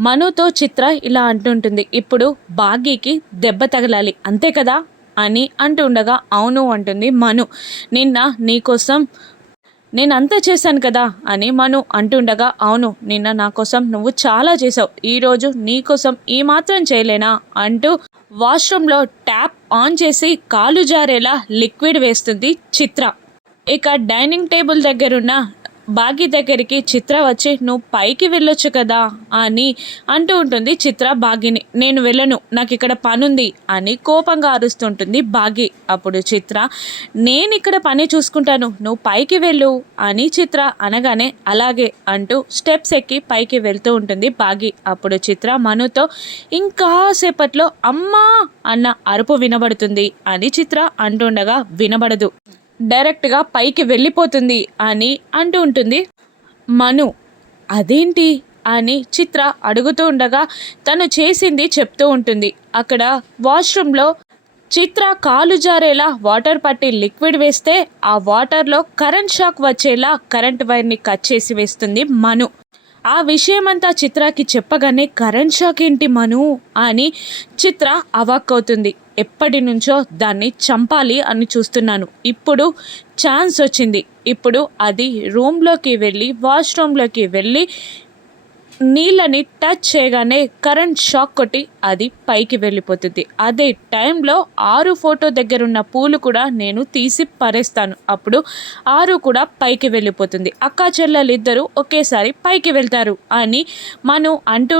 మనుతో చిత్ర ఇలా అంటుంటుంది. ఇప్పుడు బాగీకి దెబ్బ తగలాలి. అంతే కదా? అని అంటుండగా అవును అంటుంది మను. నిన్న నీకోసం నేను అంతా చేశాను కదా? అని మను అంటుండగా అవును నిన్న నా కోసం నువ్వు చాలా చేసావు ఈరోజు నీకోసం ఈ మాత్రం చేయలేనా? అంటూ వాష్రూమ్లో ట్యాప్ ఆన్ చేసి కాలు జారేలా లిక్విడ్ వేస్తుంది చిత్ర. ఇక డైనింగ్ టేబుల్ దగ్గరున్న బాగి దగ్గరికి చిత్ర వచ్చి నువ్వు పైకి వెళ్ళొచ్చు కదా అని అంటూ ఉంటుంది చిత్ర బాగిని. నేను వెళ్ళను నాకు ఇక్కడ పనుంది అని కోపంగా అరుస్తుంటుంది బాగి. అప్పుడు చిత్ర నేను ఇక్కడ పని చూసుకుంటాను నువ్వు పైకి వెళ్ళు అని చిత్ర అనగానే అలాగే అంటూ స్టెప్స్ ఎక్కి పైకి వెళ్తూ ఉంటుంది బాగి. అప్పుడు చిత్ర మనుతో ఇంకాసేపట్లో అమ్మా అన్న అరుపు వినబడుతుంది అని చిత్ర అంటుండగా వినబడదు. డైరెక్ట్గా పైకి వెళ్ళిపోతుంది అని అంటూ ఉంటుంది. మను అదేంటి? అని చిత్ర అడుగుతూ ఉండగా తను చేసింది చెప్తూ ఉంటుంది. అక్కడ వాష్రూమ్లో చిత్ర కాలు జారేలా వాటర్ పట్టి లిక్విడ్ వేస్తే ఆ వాటర్లో కరెంట్ షాక్ వచ్చేలా కరెంట్ వైర్ని కట్ చేసి వేస్తుంది మను. ఆ విషయమంతా చిత్రకి చెప్పగానే కరెంట్ షాక్ ఏంటి మను? అని చిత్ర అవాక్కవుతుంది ఎప్పటి నుంచో దాన్ని చంపాలి అని చూస్తున్నాను. ఇప్పుడు ఛాన్స్ వచ్చింది. ఇప్పుడు అది రూమ్లోకి వెళ్ళి వాష్రూమ్లోకి వెళ్ళి నీళ్ళని టచ్ చేయగానే కరెంట్ షాక్ కొట్టి అది పైకి వెళ్ళిపోతుంది. అదే టైంలో ఆరు ఫోటో దగ్గర ఉన్న పూలు కూడా నేను తీసి పరేస్తాను. అప్పుడు ఆరు కూడా పైకి వెళ్ళిపోతుంది. అక్క చెల్లెలు ఇద్దరు ఒకేసారి పైకి వెళ్తారు అని మను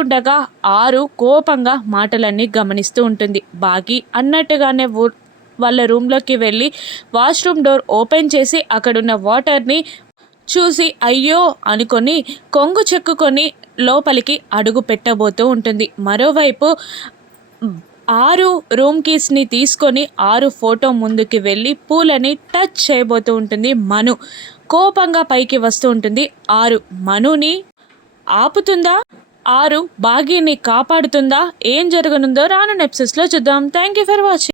ఉండగా ఆరు కోపంగా మాటలన్నీ గమనిస్తూ ఉంటుంది. బాగి అన్నట్టుగానే వాళ్ళ రూమ్లోకి వెళ్ళి వాష్రూమ్ డోర్ ఓపెన్ చేసి అక్కడున్న వాటర్ని చూసి అయ్యో అనుకొని కొంగు చెక్కుకొని లోపలికి అడుగు పెట్టబోతూ ఉంటుంది. మరోవైపు ఆరు రూమ్ కీస్ని తీసుకొని ఆరు ఫోటో ముందుకి వెళ్ళి పూలని టచ్ చేయబోతూ ఉంటుంది మను. కోపంగా పైకి వస్తూ ఉంటుంది. ఆరు మనుని ఆపుతుందా? ఆరు బాగీని కాపాడుతుందా? ఏం జరగనుందో రాను నెప్సెస్లో చూద్దాం. Thank you for watching